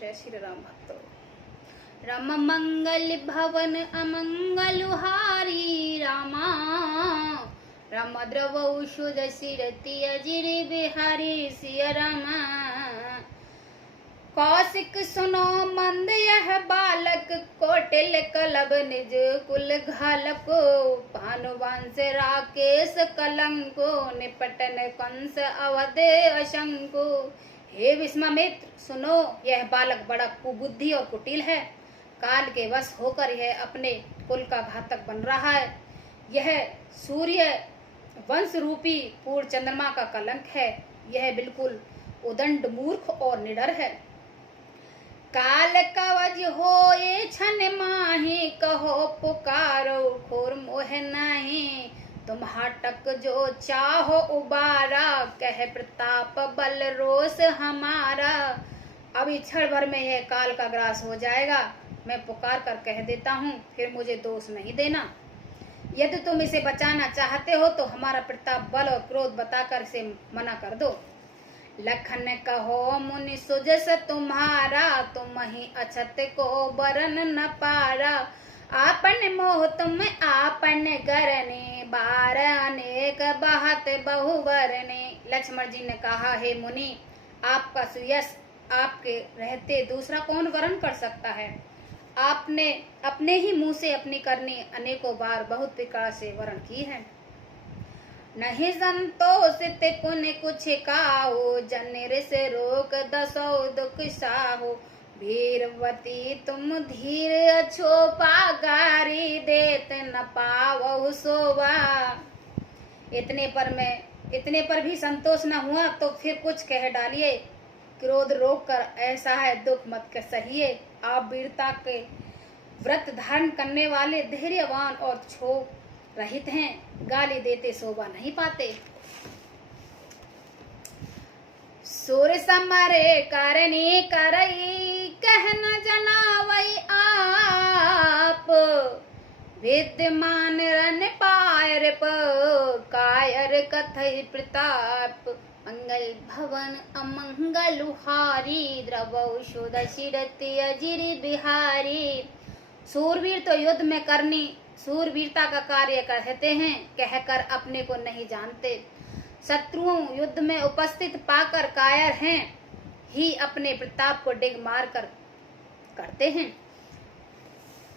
जय श्री राम भक्तों। राम मंगल भवन अमंगल हारी रामा, राम द्रवौ शुद सिरति अजिर बिहारी सिया रामा। कौशिक सुनो मंद यह बालक, कोटिल कलब निज कुल घालको। भानुवंश राकेश कलंको, निपटन कंस अवध अशंको। हे विश्वामित्र सुनो, यह बालक बड़ा कुबुद्धि और कुटिल है। काल के वश होकर यह अपने कुल का घातक बन रहा है। यह सूर्य वंश रूपी पूर्ण चंद्रमा का कलंक है। यह बिल्कुल उदंड मूर्ख और निडर है। काल कवच होए छन माही, कहो पुकारो खोर मोह नहीं। तुम हटक जो चाहो उबारा, कह प्रताप बल रोष हमारा। अब इस क्षण भर में यह काल का ग्रास हो जाएगा। मैं पुकार कर कह देता हूँ, फिर मुझे दोष नहीं देना। यदि तुम इसे बचाना चाहते हो तो हमारा प्रताप बल और क्रोध बताकर इसे मना कर दो। लखन कहो मुनि सुजस तुम्हारा, तुम ही अछत को बरन न पारा। आपन मोह तुम आपन करने, बार अनेक बहत बहुवरने। लक्ष्मण जी ने कहा, हे मुनि, आपका सुयश आपके रहते दूसरा कौन वरण कर सकता है। आपने अपने ही मुंह से अपनी करनी अनेकों बार बहुत प्रकार से वर्ण की है। नहीं संतोषित पुण्य कुछ काहो, जनिर से रोक दसो दुख साहो। भीरवती तुम धीर अछोपा, गारी देत न पावहु सोवा। इतने पर भी संतोष न हुआ तो फिर कुछ कह डालिए। क्रोध रोक कर ऐसा है दुख मत कर सहिए। आप वीरता के व्रत धारण करने वाले धैर्यवान और क्षोभ रहित हैं, गाली देते शोभा नहीं पाते। सुर समरे करनी करई, कह न जनावई आप। विद्यमान रन पायर कायर कथई प्रताप। मंगल भवन अमंगल हारी, द्रवौ शुद सिरति अजिर बिहारी। सूरवीर तो युद्ध में करनी सूरवीरता का कार्य कहते हैं, कहकर अपने को नहीं जानते। शत्रुओं युद्ध में उपस्थित पाकर कायर हैं ही अपने प्रताप को डिग मार कर करते हैं।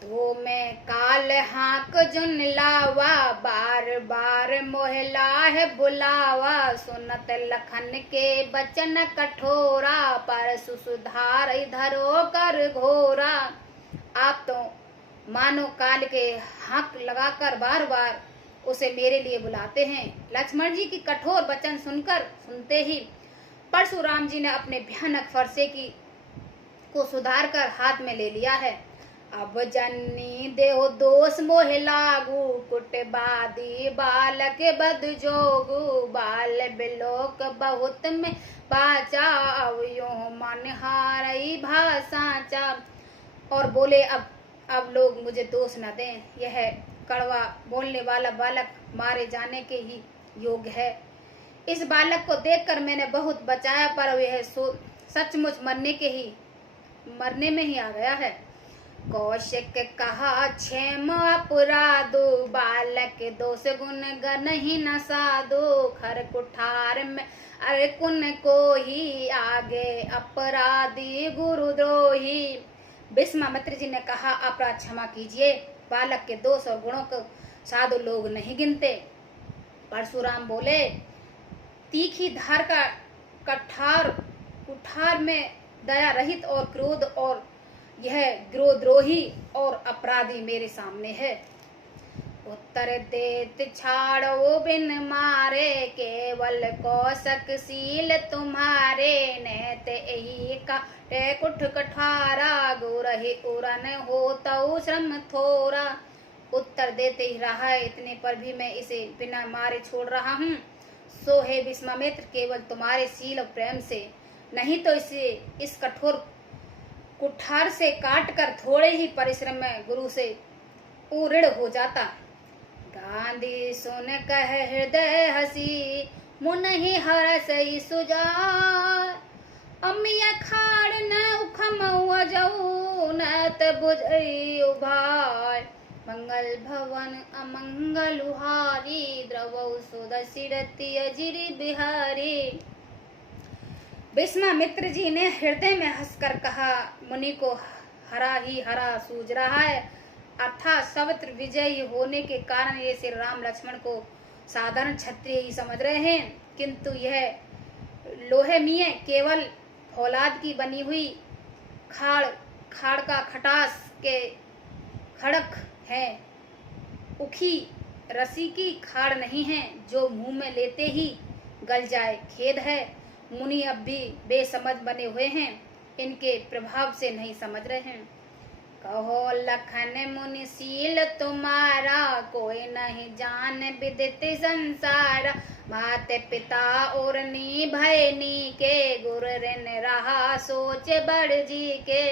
तो मैं काल हाक जुन लावा, बार बार मोहला है बुलावा। सुनत लखन के बचन कठोरा, पर सुधार धरो कर घोरा। आप तो मानो काल के हाक लगाकर बार बार उसे मेरे लिए बुलाते हैं। लक्ष्मण जी की कठोर वचन सुनते ही परशुराम जी ने अपने भयानक फरसे को सुधार कर हाथ में ले लिया है। अब जन्नी देहो दोष मोह लागू, कुटबादी बालक बद जोगू। बाल बिलोक बहुत में बाचा, अब यो मन हारई भाषाचा। और बोले, अब लोग मुझे दोष न दें। यह कड़वा बोलने वाला बालक मारे जाने के ही योग्य है। इस बालक को देखकर मैंने बहुत बचाया, पर यह सचमुच मरने में ही आ गया है। कौशिक कहा क्षेम अपराधो, बालक दोष गुण नहीं न साधो। खर कुठार में अरे कुन को ही, आगे अपराधी गुरुद्रोही। विश्वामित्र जी ने कहा, अपराध क्षमा कीजिए। बालक के दोष और गुणों को साधु लोग नहीं गिनते। परशुराम बोले, तीखी धार का कुठार में दया रहित और क्रोध और यह गिरोद्रोही और अपराधी मेरे सामने है। उत्तर देत छाड़ो बिन मारे, केवल कौशक शील तुम्हारे। नेत यही काटे कुठ कठारा, गुरहि उरन होतउ श्रम थोरा। उत्तर देते ही रहा है, इतने पर भी मैं इसे बिना मारे छोड़ रहा हूँ। सो हे विश्वामित्र, केवल तुम्हारे शील और प्रेम से, नहीं तो इस कठोर कुठार से काट कर थोड़े ही परिश्रम में गुरु से ऋण हो जाता। गांधी सुन कह हृदय हसी, मुन ही हरसई सुजार। अमिया खाड़ न उखम बुझई उभार मंगल भवन अमंगल हारी द्रवौ सुदशिरति अजिर बिहारी। विश्वामित्र जी ने हृदय में हंसकर कहा, मुनि को हरा ही हरा सूझ रहा है, अर्थात सवित्र विजयी होने के कारण ये श्री राम लक्ष्मण को साधारण क्षत्रिय ही समझ रहे हैं, किंतु यह लोहे में केवल फौलाद की बनी हुई खाड़ का खटास के खड़क है, उखी रसी की खाड़ नहीं है जो मुंह में लेते ही गल जाए। खेद है, मुनि अब भी बेसमझ बने हुए हैं, इनके प्रभाव से नहीं समझ रहे हैं। कहो लखन मुनिशील तुम्हारा, कोई नहीं जान विदित संसार। माते पिता और नी भय नी के, गुर ऋण रहा सोच बड़ जी के।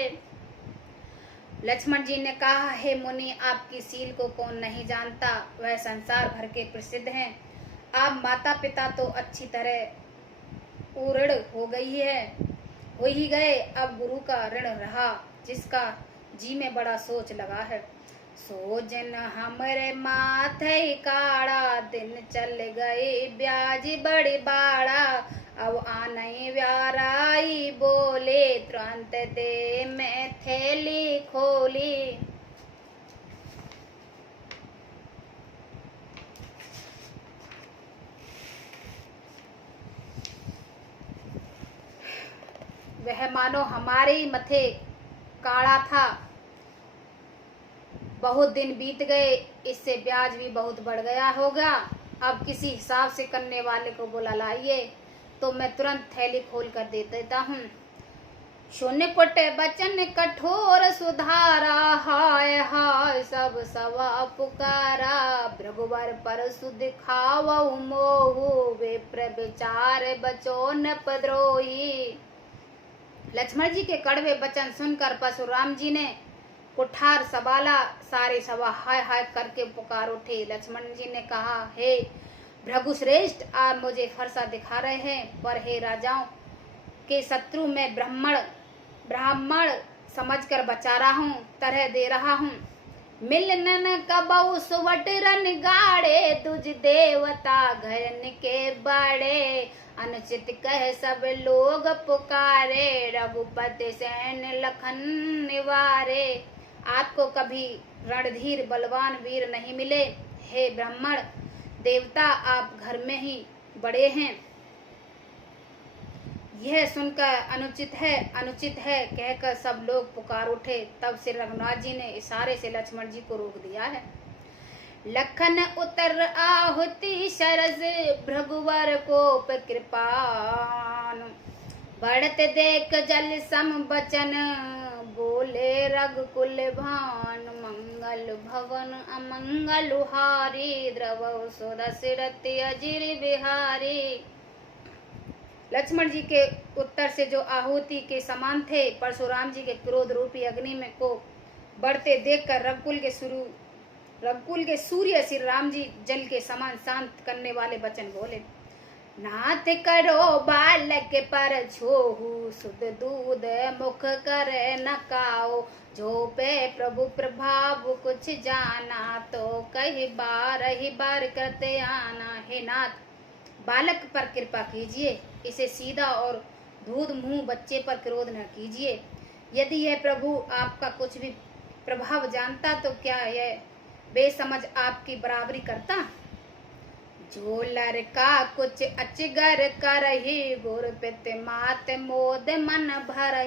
लक्ष्मण जी ने कहा, हे मुनि, आपकी सील को कौन नहीं जानता, वह संसार भर के प्रसिद्ध हैं। आप माता पिता तो अच्छी तरह उऋण हो ही गए, अब गुरु का ऋण रहा, जिसका जी में बड़ा सोच लगा है। सोजन हमरे माथे काड़ा, दिन चल गए ब्याज बड़ी बाड़ा। अब आनई व्याराई बोले, तुरंत दे में थैली खोली। वह मानो हमारे ही मथे काड़ा था, बहुत दिन बीत गए, इससे ब्याज भी बहुत बढ़ गया होगा। अब किसी हिसाब से करने वाले को बुला लाइए, तो मैं तुरंत थैली खोल कर दे देता हूँ। शून्य पुटे बचन कठोर सुधारा, हाय हाय सब सवा पुकारा। भृगुवर पर सुध खावऊ मोहु, विप्र विचार बचो न पद्रोही। लक्ष्मण जी के कड़वे वचन सुनकर परशुराम जी ने कुठार सबाला सारे सवा हाय हाय करके पुकार उठे। लक्ष्मण जी ने कहा, हे भृगुश्रेष्ठ, आप मुझे फरसा दिखा रहे हैं, पर हे राजाओं के शत्रु मैं ब्राह्मण समझकर बचा रहा हूँ, तरह दे रहा हूँ। मिलन कबऊ सुवट रन गाड़े, तुझ देवता घयन के बड़े। अनुचित कह सब लोग पुकारे, रघुपति सैन लखन निवारे। आपको कभी रणधीर बलवान वीर नहीं मिले, हे ब्राह्मण देवता, आप घर में ही बड़े हैं। यह सुनकर अनुचित है कहकर सब लोग पुकार उठे। तब श्री रघुनाथ जी ने इशारे से लक्ष्मण जी को रोक दिया है। लखन उतर आहुति सरस, भृगुवर कोप कृपान। बढ़त देख जल सम बचन, बोले रघुकुल भान। मंगल भवन अमंगल हारी, द्रवौ सुदशिरति अजिर बिहारी। लक्ष्मण जी के उत्तर से जो आहुति के समान थे, परशुराम जी के क्रोध रूपी अग्नि में को बढ़ते देखकर रघुकुल के सूर्य श्री राम जी जल के समान शांत करने वाले वचन बोले। नाथ करो बालक पर छोहु, सुध दूध मुख कर नकाओ। जो पे प्रभु प्रभाव कुछ जाना, तो कई बार ही बार करते आना। हे नाथ, बालक पर कृपा कीजिए, इसे सीधा और दूध मुंह बच्चे पर क्रोध न कीजिए। यदि यह प्रभु आपका कुछ भी प्रभाव जानता, तो क्या यह बेसमझ आपकी बराबरी करता। जो लड़का कुछ अचगर करही, गुर पित मात मोद मन भर।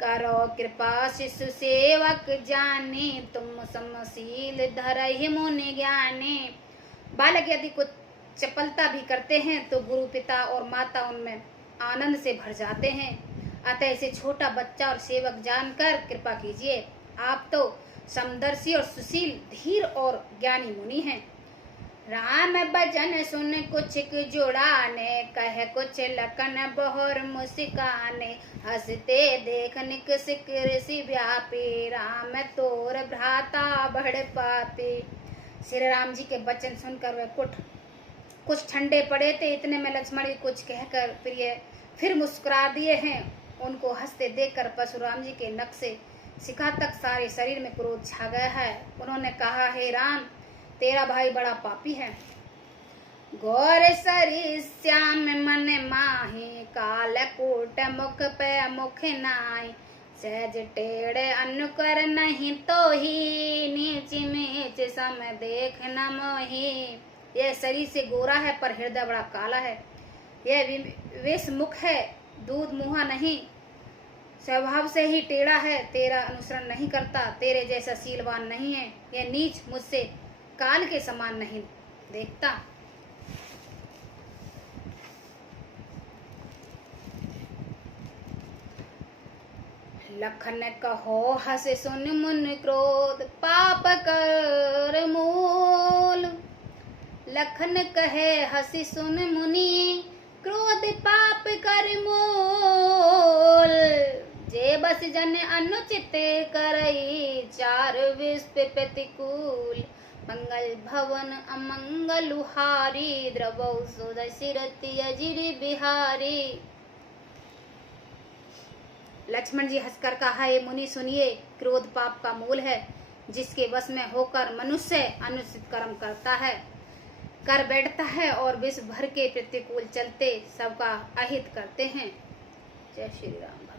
करो कृपा शिशु सेवक जानी, तुम समशील धरहि मुनि ज्ञानी। बालक यदि कुछ चपलता भी करते हैं, तो गुरु पिता और माता उनमें आनंद से भर जाते हैं। अतः इसे छोटा बच्चा और सेवक जानकर कृपा कीजिए। आप तो समदर्शी और सुशील, धीर और ज्ञानी मुनि हैं। राम भजन सुन कुछ जुड़ाने, कह कुछ लखन बहुर मुस्काने। हंसते देख निक सिक ऋषि व्यापी, राम तोर भ्राता बढ़ पापी। श्री राम जी के वचन सुनकर वे कुछ ठंडे पड़े थे। इतने में लक्ष्मण कुछ कहकर फिर मुस्कुरा दिए हैं। उनको हंसते देखकर परशुराम जी के नक से शिखा तक सारे शरीर में क्रोध छा गया है। उन्होंने कहा, हे राम, तेरा भाई बड़ा पापी है। घोर सरी श्याम मन माही, काल कूट मुख पे मुख नाई। सहज टेढ़ अनुकर नहीं तो ही, नीच नीच सम देख न मोही। यह शरीर से गोरा है पर हृदय बड़ा काला है। यह विष मुख है, दूध मुहा नहीं। स्वभाव से ही टेढ़ा है, तेरा अनुसरण नहीं करता, तेरे जैसा शीलवान नहीं है। यह नीच मुझसे काल के समान नहीं देखता। लखन कहो हस सुन मुन क्रोध, पाप कर मूल। लखन कहे हसी सुन मुनि, क्रोध पाप कर मूल। जे बस जन अनुचित करई, चार विश्व प्रतिकूल। मंगल भवन अमंगलुहारी, द्रवौ सुध सिरति अजिर बिहारी। लक्ष्मण जी हंसकर कहा, हे मुनि सुनिए, क्रोध पाप का मूल है। जिसके वश में होकर मनुष्य अनुचित कर्म करता है, कर बैठता है और विश्व भर के प्रतिकूल चलते सबका अहित करते हैं। जय श्री राम।